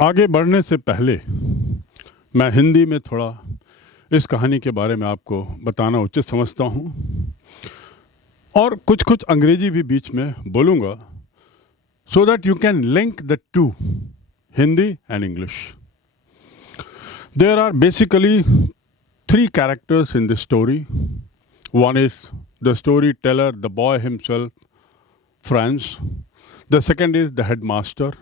आगे बढ़ने से पहले मैं हिंदी में थोड़ा इस कहानी के बारे में आपको बताना उचित समझता हूँ और कुछ कुछ अंग्रेजी भी बीच में बोलूँगा, so that you can link the two, Hindi and English. There are basically three characters in this story. One is the storyteller, the boy himself, Franz. The second is the headmaster.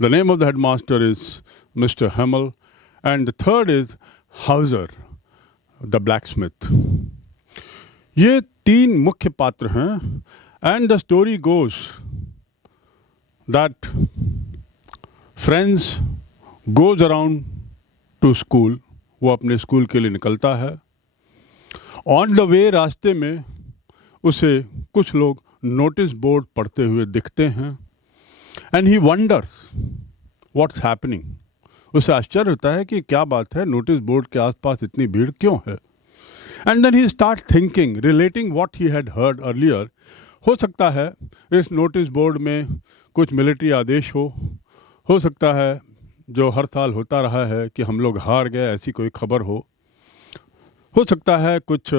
The name of the headmaster is Mr. Hamel. And the third is Hauser, the blacksmith. ये तीन मुख्य पात्र हैं. And the story goes that Franz goes around to school. वो अपने school के लिए निकलता है. On the way रास्ते में उसे कुछ लोग नोटिस बोर्ड पढ़ते हुए दिखते हैं. And he wonders what's happening. उसे आश्चर्य होता है कि क्या बात है, नोटिस बोर्ड के आसपास इतनी भीड़ क्यों है. And then he starts thinking, relating what he had heard earlier. हो सकता है इस नोटिस बोर्ड में कुछ मिलिट्री आदेश हो सकता है जो हर साल होता रहा है कि हम लोग हार गए, ऐसी कोई खबर हो सकता है कुछ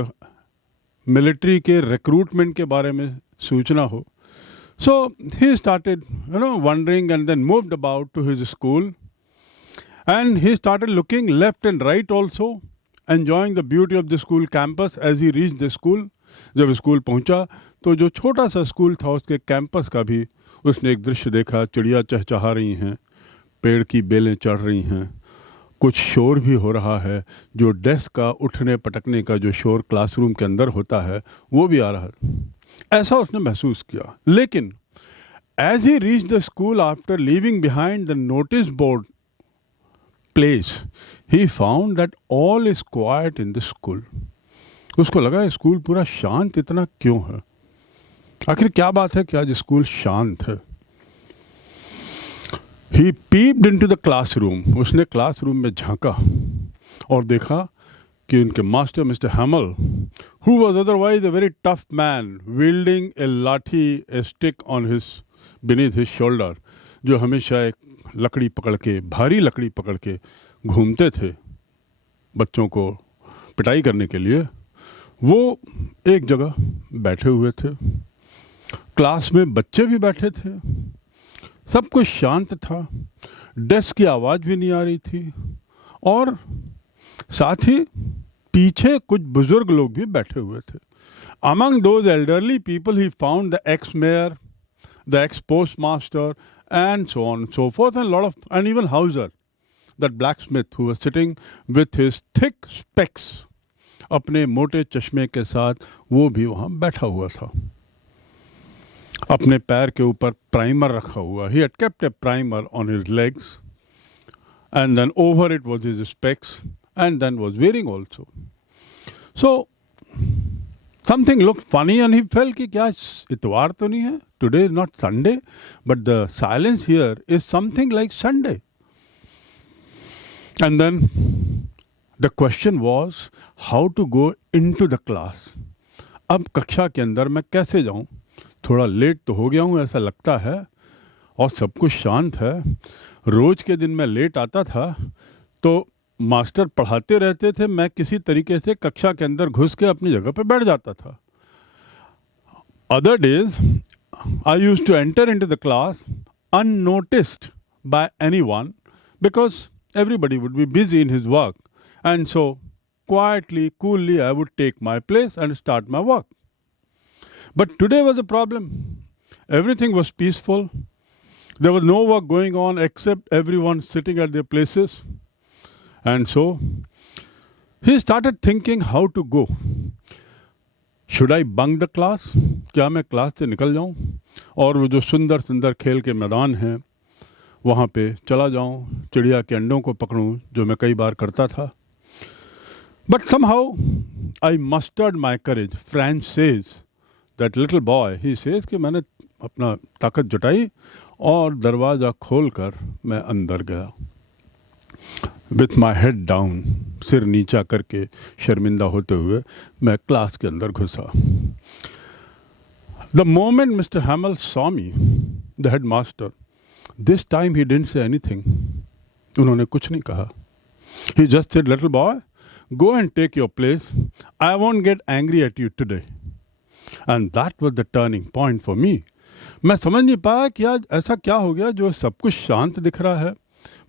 मिलिट्री के रिक्रूटमेंट के बारे में सूचना हो. So he started, wondering and then moved about to his school. And he started looking left and right also, enjoying the beauty of the school campus as he reached the school. जब school पहुंचा तो जो छोटा सा school था उसके campus का भी उसने एक दृश्य देखा. चिड़िया चहचहा रही हैं, पेड़ की बेलें चढ़ रही हैं, कुछ शोर भी हो रहा है. जो डेस्क का उठने पटकने का जो शोर क्लासरूम के अंदर होता है वो भी आ रहा है. ऐसा उसने महसूस किया. लेकिन as he reached the school after leaving behind the notice board place, he found that all is quiet in the school. उसको लगा स्कूल पूरा शांत इतना क्यों है, आखिर क्या बात है कि आज स्कूल शांत है. He peeped into the classroom. उसने क्लासरूम में झांका और देखा कि उनके master mister हैमल, who was otherwise a very tough man, wielding a lathi, a stick on his beneath his shoulder, जो हमेशा एक लकड़ी पकड़ के, भारी लकड़ी पकड़ के घूमते थे बच्चों को पिटाई करने के लिए, वो एक जगह बैठे हुए थे. क्लास में बच्चे भी बैठे थे, सब कुछ शांत था, डेस्क की आवाज़ भी नहीं आ रही थी और साथ ही पीछे कुछ बुजुर्ग लोग भी बैठे हुए थे. Among those elderly people he found the ex-mayor, the ex-postmaster and so on and so forth, and even Hauser, that blacksmith who was sitting with his thick specs, अपने मोटे चश्मे के साथ वो भी वहाँ बैठा हुआ था. अपने पैर के ऊपर प्राइमर रखा हुआ. He had kept a primer on his legs and then over it was his specs and then was wearing also. So something looked funny and he felt कि क्या इतवार तो नहीं है, today is not Sunday, but the silence here is something like Sunday. And then the question was how to go into the class. अब कक्षा के अंदर मैं कैसे जाऊं, थोड़ा लेट तो हो गया हूं ऐसा लगता है और सब कुछ शांत है. रोज के दिन मैं लेट आता था तो मास्टर पढ़ाते रहते थे, मैं किसी तरीके से कक्षा के अंदर घुस के अपनी जगह पे बैठ जाता था. Other days I used to enter into the class unnoticed by anyone because everybody would be busy in his work, and so quietly, coolly I would take my place and start my work. But today was a problem. Everything was peaceful. There was no work going on except everyone sitting at their places. And so he started thinking how to go. Should I bunk the class? क्या मैं class से निकल जाऊं और वो जो सुंदर सुंदर खेल के मैदान हैं वहाँ पे चला जाऊं, चिड़िया के अंडों को पकड़ूं जो मैं कई बार करता था. But somehow I mustered my courage. Franz says, that little boy, he says कि मैंने अपना ताकत जुटाई और दरवाज़ा खोलकर मैं अंदर गया. With my head down, सिर नीचा करके शर्मिंदा होते हुए मैं क्लास के अंदर घुसा. The moment Mr. Hamel saw me, the headmaster, this time he didn't say anything. उन्होंने कुछ नहीं कहा. He just said, little boy, go and take your place. I won't get angry at you today. And that was the turning point for me. मैं समझ नहीं पाया कि आज ऐसा क्या हो गया जो सब कुछ शांत दिख रहा है.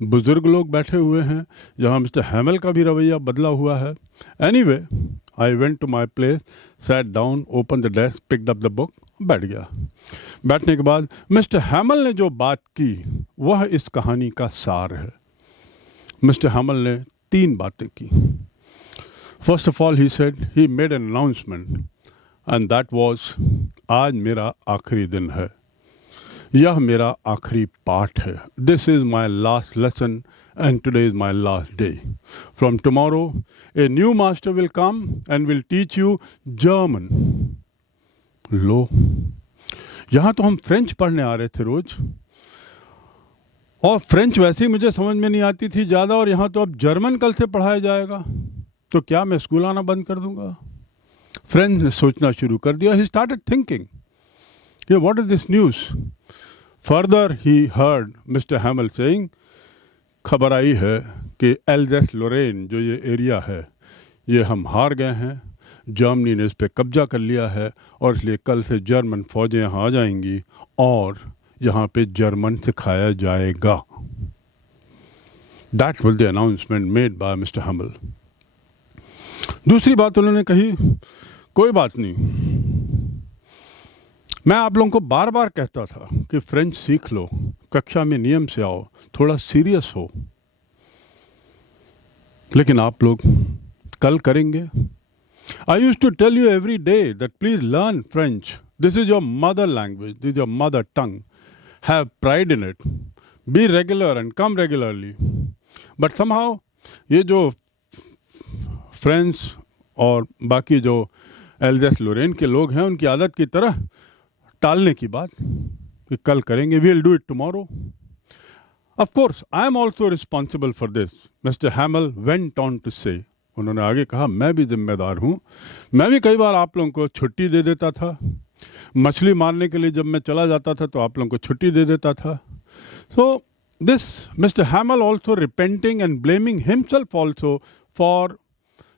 बुजुर्ग लोग बैठे हुए हैं, जहाँ मिस्टर हैमल का भी रवैया बदला हुआ है. Anyway, I went to my place, sat down, open the desk, picked up the book, बैठ गया. बैठने के बाद मिस्टर हैमल ने जो बात की वह इस कहानी का सार है. मिस्टर हैमल ने 3 बातें की. First of all he said, he made an announcement and that was, आज मेरा आखिरी दिन है, यह मेरा आखिरी पाठ है. This is my last lesson and today is my last day. From tomorrow a new master will come and will teach you German. लो, यहाँ तो हम फ्रेंच पढ़ने आ रहे थे रोज, और फ्रेंच वैसे ही मुझे समझ में नहीं आती थी ज़्यादा, और यहाँ तो अब जर्मन कल से पढ़ाया जाएगा, तो क्या मैं स्कूल आना बंद कर दूंगा? फ्रेंच ने सोचना शुरू कर दिया. He started thinking, what is this news? Further he heard mister हैमल saying, खबर आई है कि एल्जेस लोरेन जो ये एरिया है, ये हम हार गए हैं, जर्मनी ने इस पर कब्जा कर लिया है, और इसलिए कल से जर्मन फौजें यहाँ आ जाएंगी और यहाँ पे जर्मन सिखाया जाएगा. That was the announcement made by mister हैमल. दूसरी बात उन्होंने कही, कोई बात नहीं, मैं आप लोगों को बार बार कहता था कि फ्रेंच सीख लो, कक्षा में नियम से आओ, थोड़ा सीरियस हो, लेकिन आप लोग कल करेंगे. I used to tell you every day that please learn French. This is your mother language. This is your mother tongue. Have pride in it. Be regular and come regularly. But somehow ये जो French और बाकी जो एल्जेस लोरेन के लोग हैं, उनकी आदत की तरह टालने की बात कि कल करेंगे, we'll do it tomorrow. Of course, I am also responsible for this. Mr. Hamel went on to say, उन्होंने आगे कहा, मैं भी जिम्मेदार हूँ. मैं भी कई बार आप लोगों को छुट्टी दे देता था. मछली मारने के लिए जब मैं चला जाता था तो आप लोगों को छुट्टी दे देता था. So this Mr. Hamel also repenting and blaming himself also for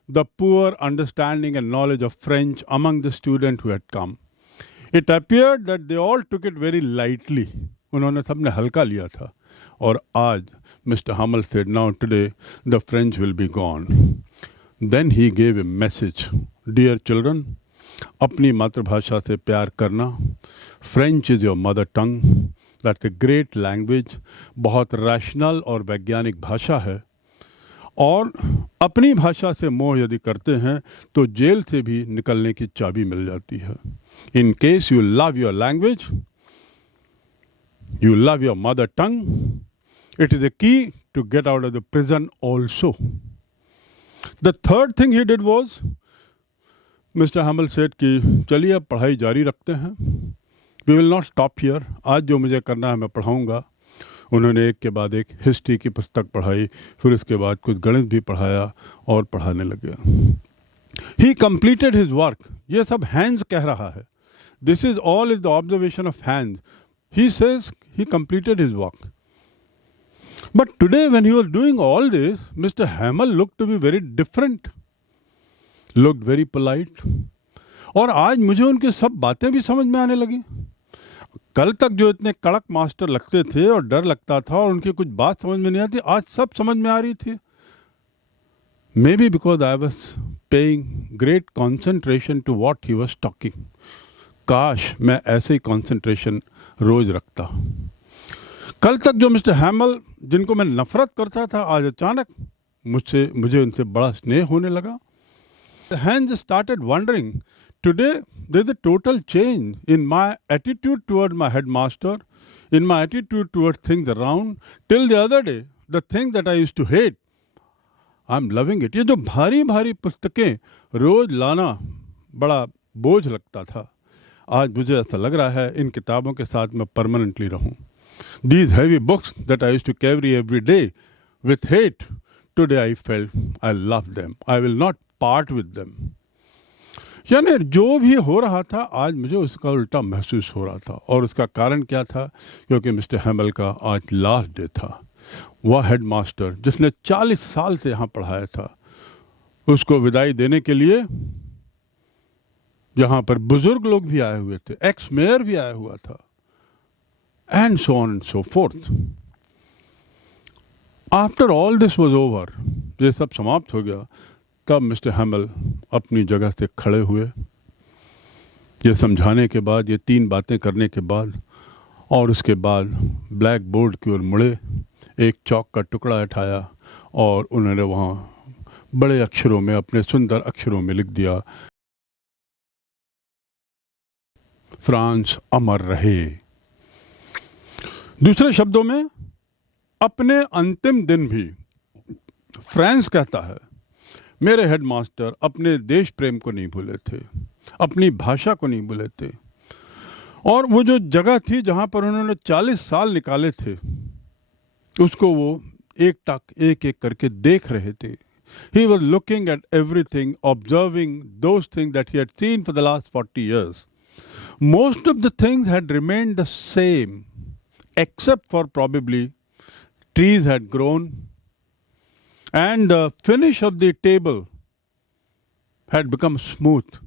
the poor understanding and knowledge of French among the students who had come. It appeared that they all took it very lightly. उन्होंने सबने हल्का लिया था. और आज Mr. Hamel said, now today the French will be gone. Then he gave a message. Dear children, अपनी मातृभाषा से प्यार करना. French is your mother tongue. That's a great language. बहुत रैशनल और वैज्ञानिक भाषा है. और अपनी भाषा से मोह यदि करते हैं तो जेल से भी निकलने की चाबी मिल जाती है. In case you love your language, you love your mother tongue, it is a key to get out of the prison also. The third thing he did was, Mr. Hamel said कि चलिए अब पढ़ाई जारी रखते हैं. We will not stop here. आज जो मुझे करना है मैं पढ़ाऊँगा. उन्होंने एक के बाद एक हिस्ट्री की पुस्तक पढ़ाई, फिर उसके बाद कुछ गणित भी पढ़ाया और पढ़ाने लगे. He completed his work. ये सब हैंस कह रहा है. This is all is the observation of Hans. He says he completed his work. But today when he was doing all this, Mr. Hamel looked to be very different. Looked very polite. और आज मुझे उनकी सब बातें भी समझ में आने लगी. कल तक जो इतने कड़क मास्टर लगते थे और डर लगता था और उनकी कुछ बात समझ में नहीं आती, आज सब समझ में आ रही थी. Maybe because I was paying great concentration to what he was talking. काश मैं ऐसे ही concentration रोज रखता. कल तक जो मिस्टर हैमल जिनको मैं नफरत करता था, आज अचानक मुझे उनसे बड़ा स्नेह होने लगा. Hans started wondering. Today there's a total change in my attitude toward my headmaster, in my attitude towards things around. Till the other day, the thing that I used to hate, I'm loving it. ये जो भारी भारी पुस्तकें रोज लाना बड़ा बोझ लगता था, आज मुझे ऐसा लग रहा है इन किताबों के साथ मैं परमानेंटली रहूं. These heavy books that I used to carry every day with hate, today I felt I love them. I will not part with them. यानी जो भी हो रहा था आज मुझे उसका उल्टा महसूस हो रहा था. और उसका कारण क्या था? क्योंकि मिस्टर हैमल का आज लास्ट डे था. वह हेडमास्टर जिसने 40 साल से यहाँ पढ़ाया था, उसको विदाई देने के लिए यहाँ पर बुजुर्ग लोग भी आए हुए थे, एक्स मेयर भी आया हुआ था, and so on and so fourth. After all this was over, ये सब समाप्त हो गया, तब मिस्टर हैमल अपनी जगह से खड़े हुए, ये समझाने के बाद, ये 3 बातें करने के बाद, और उसके बाद ब्लैक बोर्ड की ओर मुड़े, एक चौक का टुकड़ा उठाया और उन्होंने वहाँ बड़े अक्षरों में, अपने सुंदर अक्षरों में लिख दिया, फ्रांस अमर रहे। दूसरे शब्दों में, अपने अंतिम दिन भी फ्रांस कहता है, मेरे हेडमास्टर अपने देश प्रेम को नहीं भूले थे, अपनी भाषा को नहीं भूले थे, और वो जो जगह थी जहां पर उन्होंने 40 साल निकाले थे, उसको वो एक एक करके देख रहे थे। He was looking at everything, observing those things that he had seen for the last 40 years. Most of the things had remained the same, except for probably trees had grown and the finish of the table had become smooth.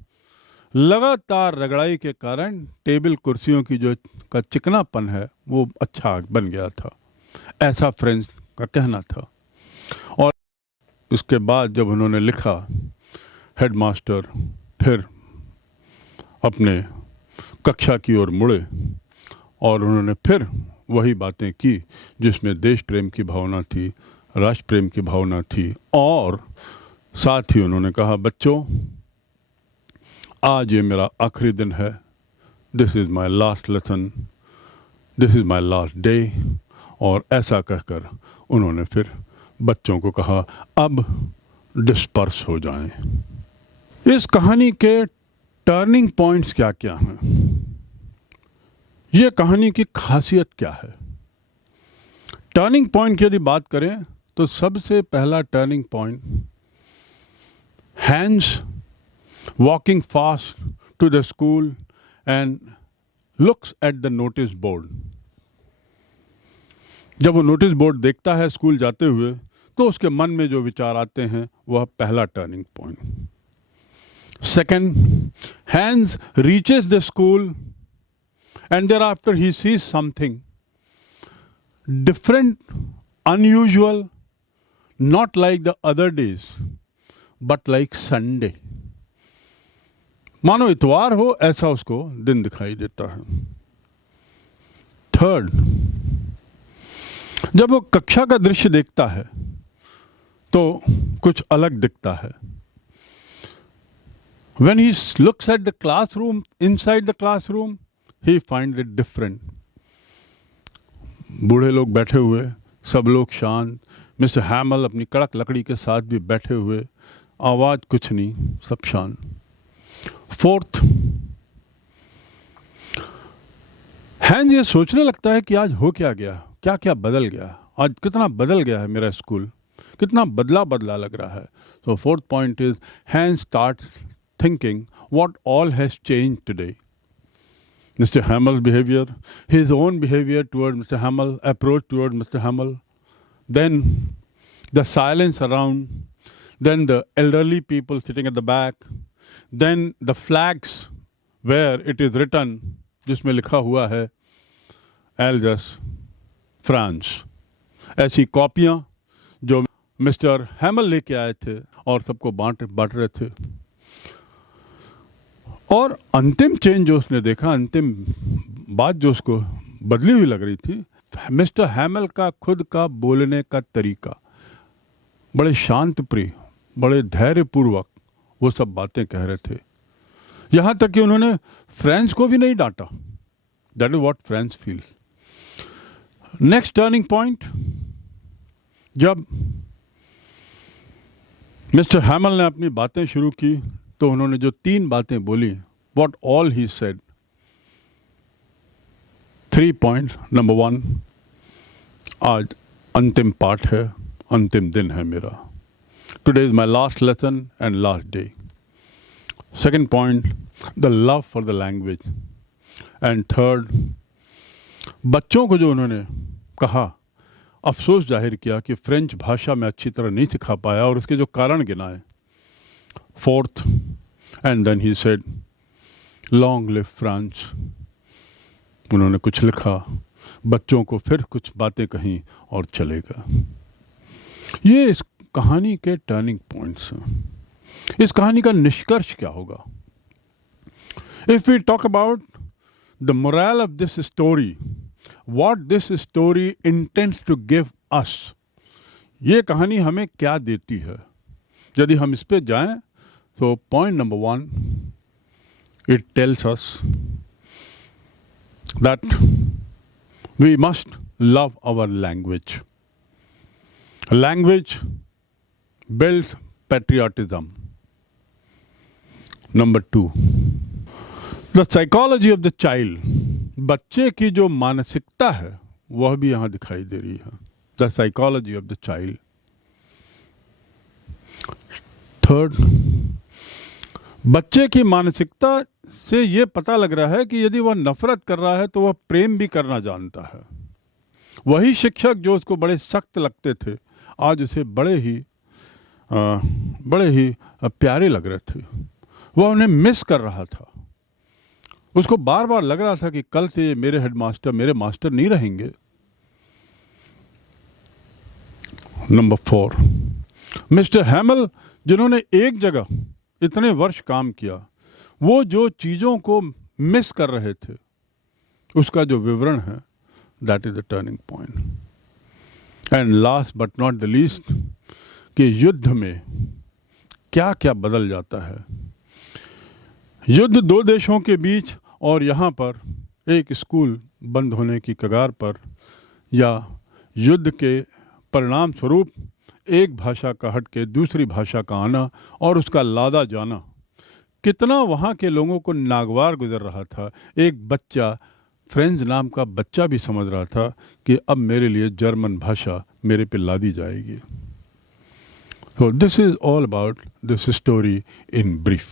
लगातार रगड़ाई के कारण table कुर्सियों की जो का चिकनापन है वो अच्छा बन गया था, ऐसा फ्रेंच का कहना था। और उसके बाद जब उन्होंने लिखा, हेडमास्टर फिर अपने कक्षा की ओर मुड़े और उन्होंने फिर वही बातें की जिसमें देश प्रेम की भावना थी, राष्ट्र प्रेम की भावना थी, और साथ ही उन्होंने कहा, बच्चों आज ये मेरा आखिरी दिन है, this is my last lesson, this is my last day. और ऐसा कहकर उन्होंने फिर बच्चों को कहा, अब डिस्पर्स हो जाएं। इस कहानी के टर्निंग पॉइंट्स क्या क्या हैं, ये कहानी की खासियत क्या है? टर्निंग पॉइंट की यदि बात करें तो सबसे पहला turning point, Hans walking fast to the school and looks at the notice board. जब वो नोटिस बोर्ड देखता है स्कूल जाते हुए, तो उसके मन में जो विचार आते हैं वह पहला turning point. Second, Hans reaches the school and thereafter he sees something different, unusual, not like the other days, but like Sunday. मानो इतवार हो ऐसा उसको दिन दिखाई देता है। थर्ड, जब वो कक्षा का दृश्य देखता है तो कुछ अलग दिखता है। When he looks at the classroom, inside the classroom, he finds it different. बूढ़े लोग बैठे हुए, सब लोग शांत, मिस्टर हैमल अपनी कड़क लकड़ी के साथ भी बैठे हुए, आवाज कुछ नहीं, सब शांत। फोर्थ, हैंस ये सोचने लगता है कि आज हो क्या गया, क्या क्या बदल गया, आज कितना बदल गया है मेरा स्कूल, कितना बदला बदला लग रहा है। So fourth point is, Hans starts thinking what all has changed today. Mr. Hamel's behavior, his own behavior toward Mr. Hamel, approach toward Mr. Hamel, then the silence around, then the elderly people sitting at the back, then the flags where it is written, जिसमें लिखा हुआ है Alsace, France, ऐसी कॉपियाँ जो mister हैमल लेके आए थे और सबको बांट रहे थे। और अंतिम चेंज जो उसने देखा, अंतिम बात जो उसको बदली हुई लग रही थी, मिस्टर हैमल का खुद का बोलने का तरीका, बड़े शांत प्रिय, बड़े धैर्यपूर्वक वो सब बातें कह रहे थे, यहाँ तक कि उन्होंने फ्रेंच को भी नहीं डांटा। That is what French feels. Next turning point, जब मिस्टर हैमल ने अपनी बातें शुरू की तो उन्होंने जो 3 बातें बोली, what all he said, 3 point. Number 1, आज अंतिम पाठ है, अंतिम दिन है मेरा, today is my last lesson and last day. Second point, the love for the language. And third, बच्चों को जो उन्होंने कहा, अफसोस जाहिर किया कि फ्रेंच भाषा में अच्छी तरह नहीं सिखा पाया और उसके जो कारण गिनाए. Fourth, and then he said long live France. उन्होंने कुछ लिखा, बच्चों को फिर कुछ बातें कहीं और चलेगा. ये इस कहानी के टर्निंग पॉइंट्स हैं. इस कहानी का निष्कर्ष क्या होगा? If we talk about the moral of this story, what this story intends to give us, ये कहानी हमें क्या देती है? यदि हम इस पे जाएं तो point number 1, it tells us that we must love our language. Language builds patriotism. Number 2, the psychology of the child. बच्चे की जो मानसिकता है वह भी यहाँ दिखाई दे रही है. The psychology of the child. Third, बच्चे की मानसिकता से ये पता लग रहा है कि यदि वह नफरत कर रहा है तो वह प्रेम भी करना जानता है. वही शिक्षक जो उसको बड़े सख्त लगते थे आज उसे बड़े ही प्यारे लग रहे थे. वह उन्हें मिस कर रहा था. उसको बार बार लग रहा था कि कल से ये मेरे हेडमास्टर, मेरे मास्टर नहीं रहेंगे. नंबर 4, मिस्टर हैमल जिन्होंने एक जगह इतने वर्ष काम किया, वो जो चीज़ों को मिस कर रहे थे उसका जो विवरण है, that is the turning point. And last but not the least, कि युद्ध में क्या क्या बदल जाता है. युद्ध 2 देशों के बीच और यहाँ पर एक स्कूल बंद होने की कगार पर, या युद्ध के परिणाम स्वरूप एक भाषा का हट के दूसरी भाषा का आना और उसका लादा जाना, कितना वहाँ के लोगों को नागवार गुजर रहा था. एक बच्चा, फ्रेंच नाम का बच्चा भी समझ रहा था कि अब मेरे लिए जर्मन भाषा मेरे पे लादी जाएगी. So this is all about this story in brief.